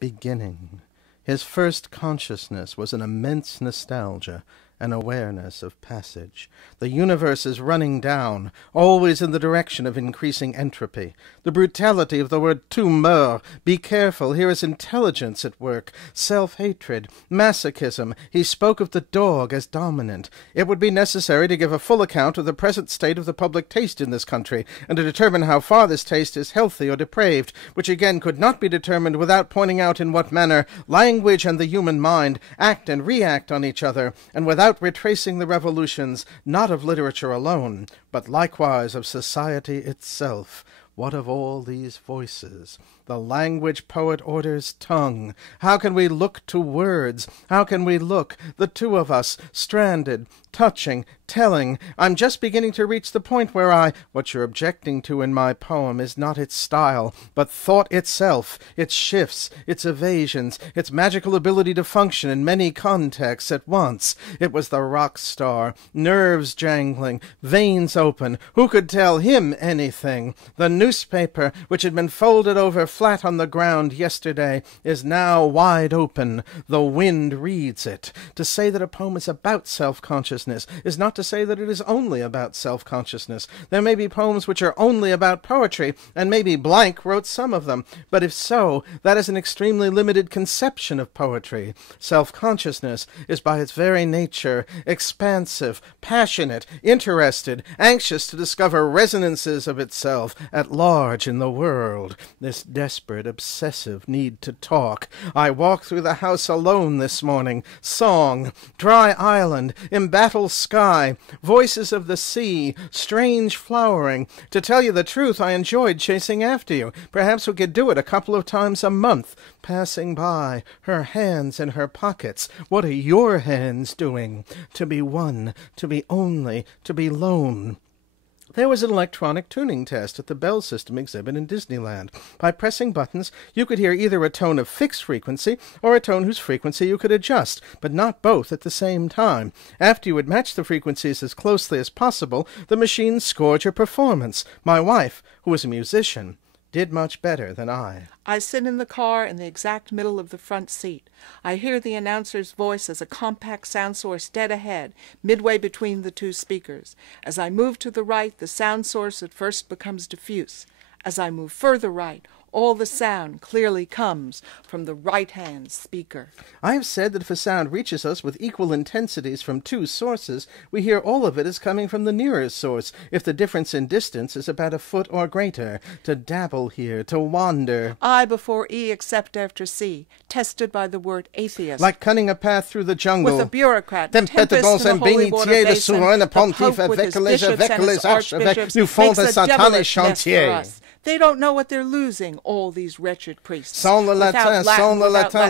beginning. His first consciousness was an immense nostalgia, an awareness of passage. The universe is running down, always in the direction of increasing entropy. The brutality of the word tu meurs, be careful, here is intelligence at work, self-hatred, masochism. He spoke of the dog as dominant. It would be necessary to give a full account of the present state of the public taste in this country, and to determine how far this taste is healthy or depraved, which again could not be determined without pointing out in what manner language and the human mind act and react on each other, and without retracing the revolutions, not of literature alone, but likewise of society itself. What of all these voices? The language poet orders tongue. How can we look to words? How can we look, the two of us, stranded, touching, telling? I'm just beginning to reach the point where what you're objecting to in my poem is not its style, but thought itself, its shifts, its evasions, its magical ability to function in many contexts at once. It was the rock star, nerves jangling, veins open. Who could tell him anything? The newspaper, which had been folded over flat on the ground yesterday, is now wide open. The wind reads it. To say that a poem is about self-consciousness is not to say that it is only about self-consciousness. There may be poems which are only about poetry, and maybe Blank wrote some of them, but if so, that is an extremely limited conception of poetry. Self-consciousness is by its very nature expansive, passionate, interested, anxious to discover resonances of itself at large in the world. This desperate, obsessive need to talk. I walked through the house alone this morning. Song, dry island, embattled sky, voices of the sea, strange flowering. To tell you the truth, I enjoyed chasing after you. Perhaps we could do it a couple of times a month. Passing by, her hands in her pockets. What are your hands doing? To be one, to be only, to be lone. There was an electronic tuning test at the Bell System exhibit in Disneyland. By pressing buttons, you could hear either a tone of fixed frequency or a tone whose frequency you could adjust, but not both at the same time. After you had matched the frequencies as closely as possible, the machine scored your performance. My wife, who was a musician, did much better than I. I sit in the car in the exact middle of the front seat. I hear the announcer's voice as a compact sound source dead ahead, midway between the two speakers. As I move to the right, the sound source at first becomes diffuse. As I move further right, all the sound clearly comes from the right-hand speaker. I have said that if a sound reaches us with equal intensities from two sources, we hear all of it as coming from the nearest source, if the difference in distance is about a foot or greater. To dabble here, to wander. I before E except after C, tested by the word atheist. Like cutting a path through the jungle. With a bureaucrat, tempête dans un bénitier, le souverain pontife avec les archevêques, nous font un satané chantier. They don't know what they're losing, all these wretched priests. Sans le latin,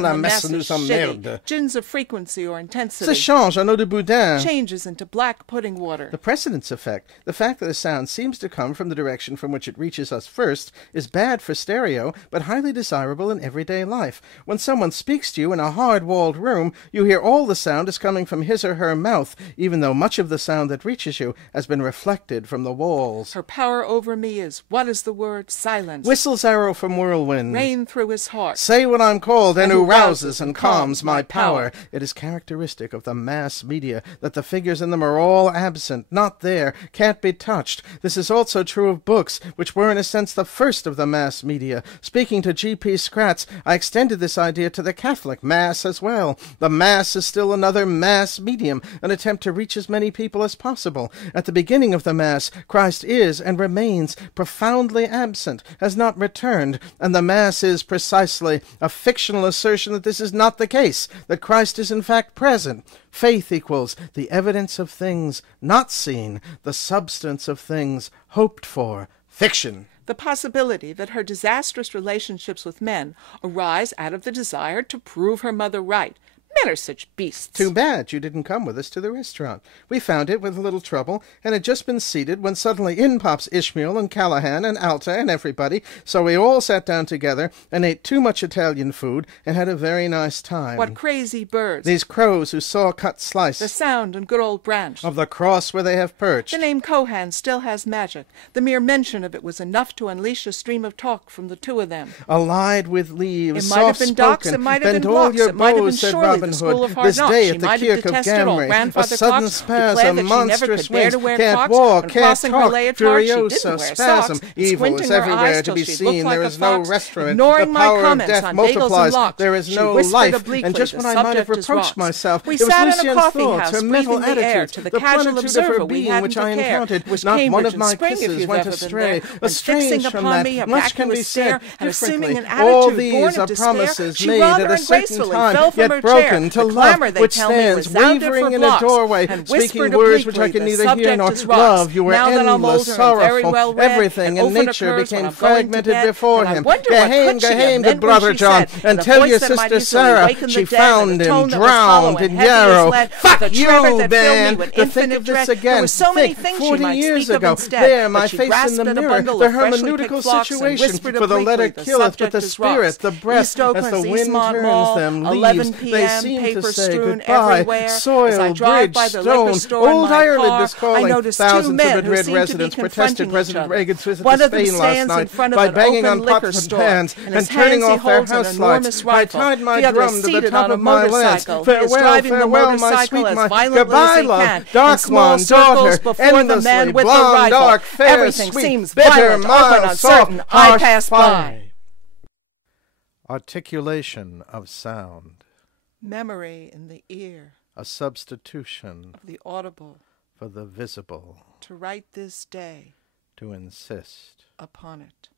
la messe nous emmerde. Gins of frequency or intensity. Ça change en eau de boudin. Changes into black pudding water. The precedence effect, the fact that a sound seems to come from the direction from which it reaches us first, is bad for stereo, but highly desirable in everyday life. When someone speaks to you in a hard-walled room, you hear all the sound is coming from his or her mouth, even though much of the sound that reaches you has been reflected from the walls. Her power over me is, what is the word? Silence. Whistles arrow from whirlwind. Rain through his heart. Say what I'm called, and who rouses and calms my power. It is characteristic of the mass media that the figures in them are all absent, not there, can't be touched. This is also true of books, which were in a sense the first of the mass media. Speaking to G.P. Scratz, I extended this idea to the Catholic Mass as well. The Mass is still another mass medium, an attempt to reach as many people as possible. At the beginning of the Mass, Christ is and remains profoundly absent, has not returned, and the Mass is precisely a fictional assertion that this is not the case, that Christ is in fact present. Faith equals the evidence of things not seen, the substance of things hoped for. Fiction. The possibility that her disastrous relationships with men arise out of the desire to prove her mother right, Men are such beasts. Too bad you didn't come with us to the restaurant. We found it with a little trouble, and had just been seated when suddenly in pops Ishmael and Callahan and Alta and everybody, so we all sat down together and ate too much Italian food and had a very nice time. What crazy birds. These crows who saw cut slice. The sound and good old branch. Of the cross where they have perched. The name Kohan still has magic. The mere mention of it was enough to unleash a stream of talk from the two of them. Allied with leaves, it might have been docks, it might have been blocks, it might have been surely the school of hard knocks. She might have detested all grandfather clocks, declared that she never could bear to wear clocks, and crossing her leotard she didn't wear socks, evil is everywhere to be seen. There is no restaurant. Ignoring the power my comments of death on multiplies. bagels and locks, there is no life. And just when I might have reproached myself, we it was sat in a Lucien's coffee thoughts, house, her mental breathing the air attitudes, to the the casual plenitude of observer her we being hadn't which to I care. encountered. Was Not one Cambridge of my and Spring, if kisses you've went ever been astray. there, Estranged from upon that, me a much can be vacuous said stare and assuming differently. an All attitude these born are of despair, promises she made rather at a certain ungracefully time, fell from her yet broken chair. to The love, clamor, they which tell me, stands resounded wavering for in a blocks, doorway, and speaking whispered words which I obliquely, can the neither hear subject nor is rocks. love. You were Now that I'm endless, older and very sorrowful, well read, everything and in often nature occurs when became I'm going to fragmented bed, before and I him. wonder what could she have Geheim, meant good when brother she John, said, and in a tell voice your that might sister easily Sarah awaken the she dead, found and a tone and that was hollow drowned and in heavy as yarrow. lead, Fuck with a you, tremor that filled me man, with to think infinite of this dread. again. There were so many Think, things she 40 might years speak of ago, instead, there, but my she face in grasped the at a mirror, bundle the of freshly hermeneutical picked flocks and situation, whispered for the letter obliquely, the killeth, but the subject is spirit, rocks. the breath, East as Oakland's the wind Eastmont turns Mall, them 11 leaves, they p.m., seem to paper say strewn goodbye. everywhere. As I Soil, drive bridge, by the stone, liquor store in old my Ireland car, is calling. I noticed two Thousands of men who Madrid seemed to be residents protested confronting each President other. Reagan's visit One to of them Spain last stands in night front of by an banging open on liquor pots and store, pans in and his turning hands he off their holds an house enormous lights. I rifle. tied my The other drum is to the seated top on a of my lance. motorcycle. He is Farewell, driving the farewell, my motorcycle sweet as my violently as goodbye, he love. can, in Dark small one, circles daughter, before the endlessly man with the blonde, rifle. dark, fair, Everything sweet, seems bitter, violent, mild, open, soft, uncertain. I harsh, pass fire. by. Articulation of sound. Memory in the ear. A substitution of the audible. For the visible. To write this day. To insist. Upon it.